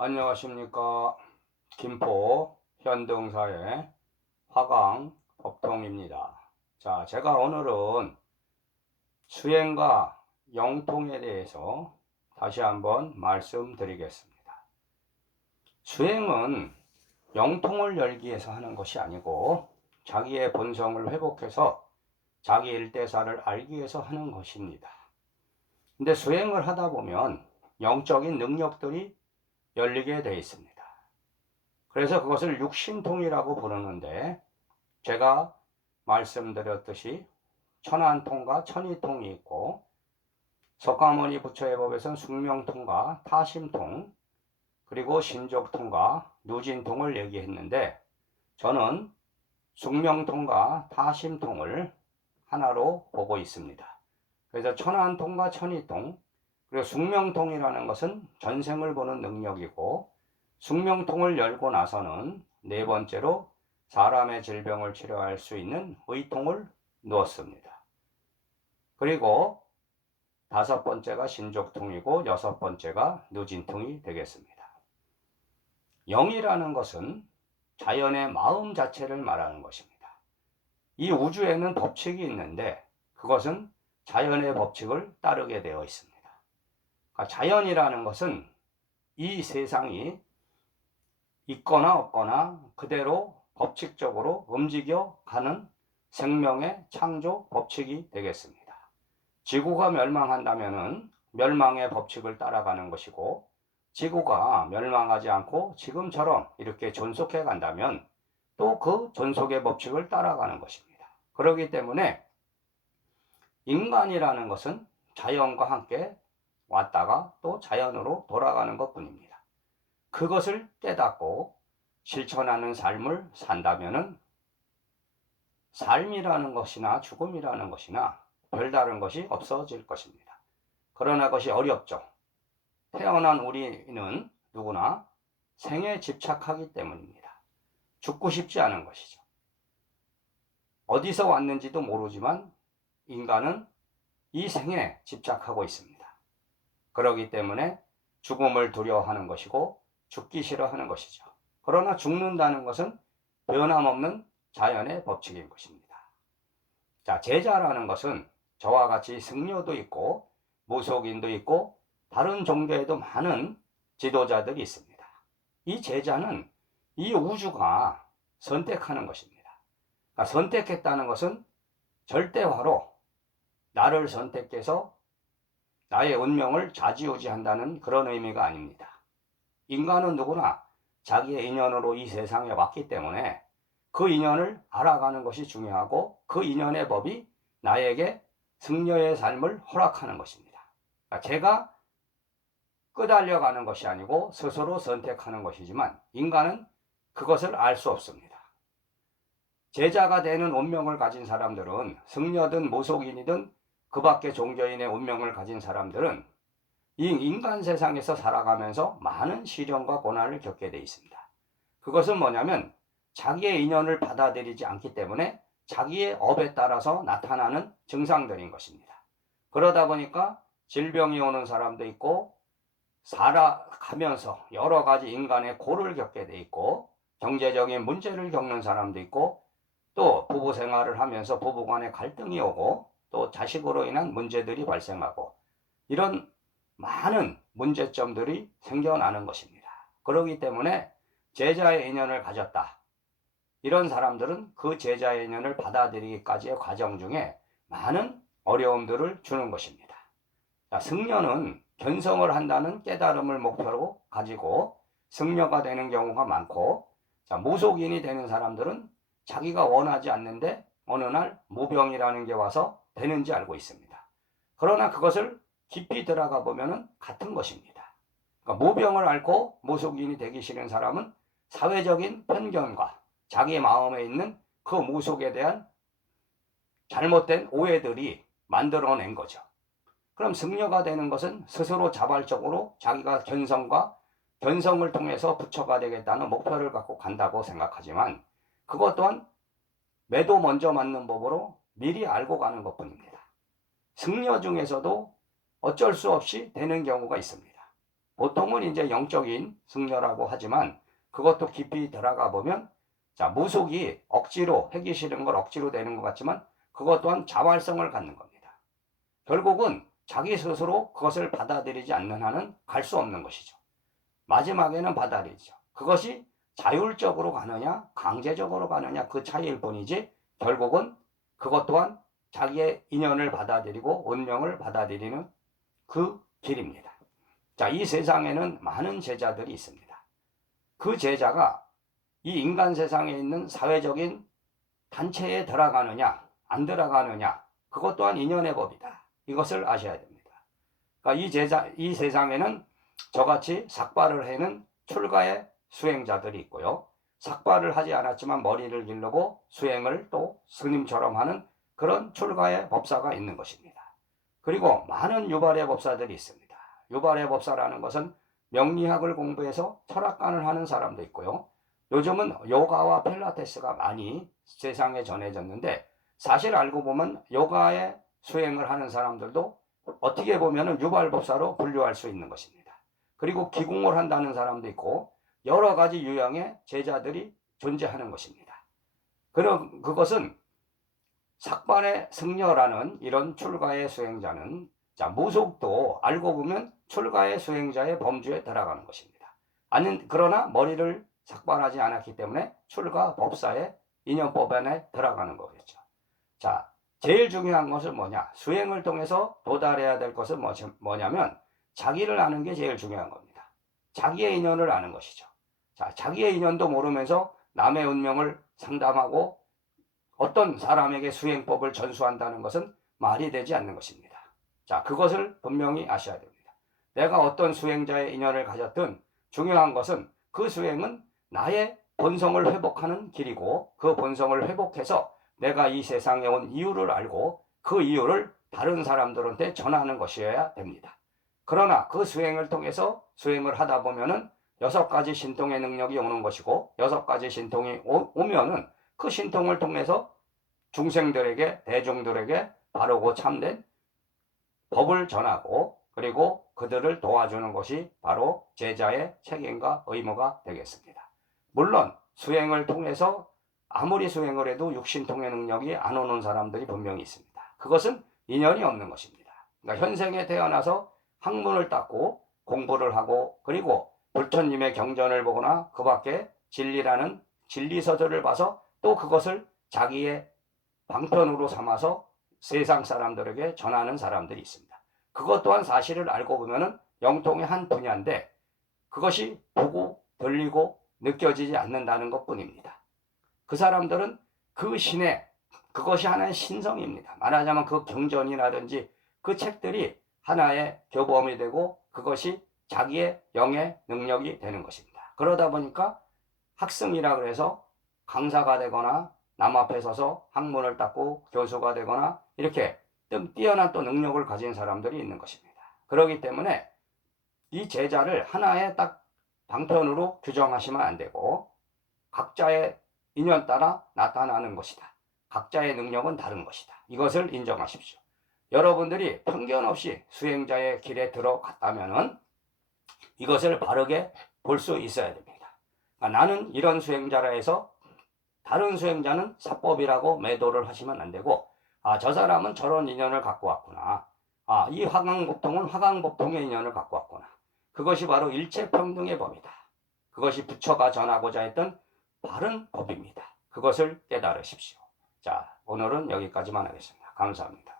안녕하십니까. 김포 현등사의 화강 법통입니다. 자, 제가 오늘은 수행과 영통에 대해서 다시 한번 말씀드리겠습니다. 수행은 영통을 열기 위해서 하는 것이 아니고 자기의 본성을 회복해서 자기 일대사를 알기 위해서 하는 것입니다. 근데 수행을 하다 보면 영적인 능력들이 열리게 되어 있습니다. 그래서 그것을 육신통이라고 부르는데, 제가 말씀드렸듯이 천안통과 천이통이 있고, 석가모니 부처의 법에서는 숙명통과 타심통, 그리고 신족통과 누진통을 얘기했는데, 저는 숙명통과 타심통을 하나로 보고 있습니다. 그래서 천안통과 천이통, 그리고 숙명통이라는 것은 전생을 보는 능력이고, 숙명통을 열고 나서는 네 번째로 사람의 질병을 치료할 수 있는 의통을 넣었습니다. 그리고 다섯 번째가 신족통이고 여섯 번째가 누진통이 되겠습니다. 영이라는 것은 자연의 마음 자체를 말하는 것입니다. 이 우주에는 법칙이 있는데 그것은 자연의 법칙을 따르게 되어 있습니다. 그러니까 자연이라는 것은 이 세상이 있거나 없거나 그대로 법칙적으로 움직여가는 생명의 창조 법칙이 되겠습니다. 지구가 멸망한다면 멸망의 법칙을 따라가는 것이고, 지구가 멸망하지 않고 지금처럼 이렇게 존속해 간다면 또 그 존속의 법칙을 따라가는 것입니다. 그렇기 때문에 인간이라는 것은 자연과 함께 왔다가 또 자연으로 돌아가는 것뿐입니다. 그것을 깨닫고 실천하는 삶을 산다면은 삶이라는 것이나 죽음이라는 것이나 별다른 것이 없어질 것입니다. 그러나 그것이 어렵죠. 태어난 우리는 누구나 생에 집착하기 때문입니다. 죽고 싶지 않은 것이죠. 어디서 왔는지도 모르지만 인간은 이 생에 집착하고 있습니다. 그렇기 때문에 죽음을 두려워하는 것이고 죽기 싫어하는 것이죠. 그러나 죽는다는 것은 변함없는 자연의 법칙인 것입니다. 자, 제자라는 것은 저와 같이 승려도 있고 무속인도 있고 다른 종교에도 많은 지도자들이 있습니다. 이 제자는 이 우주가 선택하는 것입니다. 그러니까 선택했다는 것은 절대화로 나를 선택해서 나의 운명을 좌지우지한다는 그런 의미가 아닙니다. 인간은 누구나 자기의 인연으로 이 세상에 왔기 때문에 그 인연을 알아가는 것이 중요하고 그 인연의 법이 나에게 승려의 삶을 허락하는 것입니다. 그러니까 제가 끄달려가는 것이 아니고 스스로 선택하는 것이지만 인간은 그것을 알 수 없습니다. 제자가 되는 운명을 가진 사람들은 승려든 무속인이든 그 밖의 종교인의 운명을 가진 사람들은 이 인간 세상에서 살아가면서 많은 시련과 고난을 겪게 되어 있습니다. 그것은 뭐냐면 자기의 인연을 받아들이지 않기 때문에 자기의 업에 따라서 나타나는 증상들인 것입니다. 그러다 보니까 질병이 오는 사람도 있고 살아가면서 여러 가지 인간의 고를 겪게 돼 있고 경제적인 문제를 겪는 사람도 있고 또 부부 생활을 하면서 부부 간의 갈등이 오고 또 자식으로 인한 문제들이 발생하고 이런 많은 문제점들이 생겨나는 것입니다. 그렇기 때문에 제자의 인연을 가졌다. 이런 사람들은 그 제자의 인연을 받아들이기까지의 과정 중에 많은 어려움들을 주는 것입니다. 자, 승려는 견성을 한다는 깨달음을 목표로 가지고 승려가 되는 경우가 많고, 자, 무속인이 되는 사람들은 자기가 원하지 않는데 어느 날 무병이라는 게 와서 되는지 알고 있습니다. 그러나 그것을 깊이 들어가 보면 같은 것입니다. 그러니까 무병을 앓고 무속인이 되기 싫은 사람은 사회적인 편견과 자기 마음에 있는 그 무속에 대한 잘못된 오해들이 만들어낸 거죠. 그럼 승려가 되는 것은 스스로 자발적으로 자기가 견성을 통해서 부처가 되겠다는 목표를 갖고 간다고 생각하지만 그것 또한 매도 먼저 맞는 법으로 미리 알고 가는 것뿐입니다. 승려 중에서도 어쩔 수 없이 되는 경우가 있습니다. 보통은 이제 영적인 승려라고 하지만 그것도 깊이 들어가 보면 자, 무속이 억지로 하기 싫은 걸 억지로 되는 것 같지만 그것 또한 자활성을 갖는 겁니다. 결국은 자기 스스로 그것을 받아들이지 않는 한은 갈 수 없는 것이죠. 마지막에는 받아들이죠. 그것이 자율적으로 가느냐 강제적으로 가느냐 그 차이일 뿐이지 결국은 그것 또한 자기의 인연을 받아들이고 운명을 받아들이는 그 길입니다. 자, 이 세상에는 많은 제자들이 있습니다. 그 제자가 이 인간 세상에 있는 사회적인 단체에 들어가느냐 안 들어가느냐 그것 또한 인연의 법이다. 이것을 아셔야 됩니다. 그러니까 이 세상에는 저같이 삭발을 해는 출가의 수행자들이 있고요. 삭발을 하지 않았지만 머리를 기르고 수행을 또 스님처럼 하는 그런 출가의 법사가 있는 것입니다. 그리고 많은 유발의 법사들이 있습니다. 유발의 법사라는 것은 명리학을 공부해서 철학관을 하는 사람도 있고요. 요즘은 요가와 필라테스가 많이 세상에 전해졌는데 사실 알고 보면 요가의 수행을 하는 사람들도 어떻게 보면 유발법사로 분류할 수 있는 것입니다. 그리고 기공을 한다는 사람도 있고 여러 가지 유형의 제자들이 존재하는 것입니다. 그것은 삭발의 승려라는 이런 출가의 수행자는 자, 무속도 알고 보면 출가의 수행자의 범주에 들어가는 것입니다. 그러나 머리를 삭발하지 않았기 때문에 출가 법사의 인연법 안에 들어가는 거겠죠. 자, 제일 중요한 것은 뭐냐? 수행을 통해서 도달해야 될 것은 뭐냐면 자기를 아는 게 제일 중요한 겁니다. 자기의 인연을 아는 것이죠. 자, 자기의 인연도 모르면서 남의 운명을 상담하고 어떤 사람에게 수행법을 전수한다는 것은 말이 되지 않는 것입니다. 자, 그것을 분명히 아셔야 됩니다. 내가 어떤 수행자의 인연을 가졌든 중요한 것은 그 수행은 나의 본성을 회복하는 길이고 그 본성을 회복해서 내가 이 세상에 온 이유를 알고 그 이유를 다른 사람들한테 전하는 것이어야 됩니다. 그러나 그 수행을 통해서 수행을 하다 보면은 6가지 신통의 능력이 오는 것이고 6가지 신통이 오면은 그 신통을 통해서 중생들에게 대중들에게 바르고 참된 법을 전하고 그리고 그들을 도와주는 것이 바로 제자의 책임과 의무가 되겠습니다. 물론 수행을 통해서 아무리 수행을 해도 육신통의 능력이 안 오는 사람들이 분명히 있습니다. 그것은 인연이 없는 것입니다. 그러니까 현생에 태어나서 학문을 닦고 공부를 하고 그리고 불처님의 경전을 보거나 그 밖에 진리라는 진리서적을 봐서 또 그것을 자기의 방편으로 삼아서 세상 사람들에게 전하는 사람들이 있습니다. 그것 또한 사실을 알고 보면 영통의 한 분야인데 그것이 보고 들리고 느껴지지 않는다는 것뿐입니다. 그 사람들은 그 신의 그것이 하나의 신성입니다. 말하자면 그 경전이라든지 그 책들이 하나의 교범이 되고 그것이 자기의 영의 능력이 되는 것입니다. 그러다 보니까 학승이라 그래서 강사가 되거나 남 앞에 서서 학문을 닦고 교수가 되거나 이렇게 뛰어난 또 능력을 가진 사람들이 있는 것입니다. 그렇기 때문에 이 제자를 하나의 딱 방편으로 규정하시면 안 되고 각자의 인연 따라 나타나는 것이다. 각자의 능력은 다른 것이다. 이것을 인정하십시오. 여러분들이 편견 없이 수행자의 길에 들어갔다면 이것을 바르게 볼 수 있어야 됩니다. 그러니까 나는 이런 수행자라 해서 다른 수행자는 사법이라고 매도를 하시면 안 되고 저 사람은 저런 인연을 갖고 왔구나. 이 화강법통은 화강법통의 인연을 갖고 왔구나. 그것이 바로 일체평등의 법이다. 그것이 부처가 전하고자 했던 바른 법입니다. 그것을 깨달으십시오. 자, 오늘은 여기까지만 하겠습니다. 감사합니다.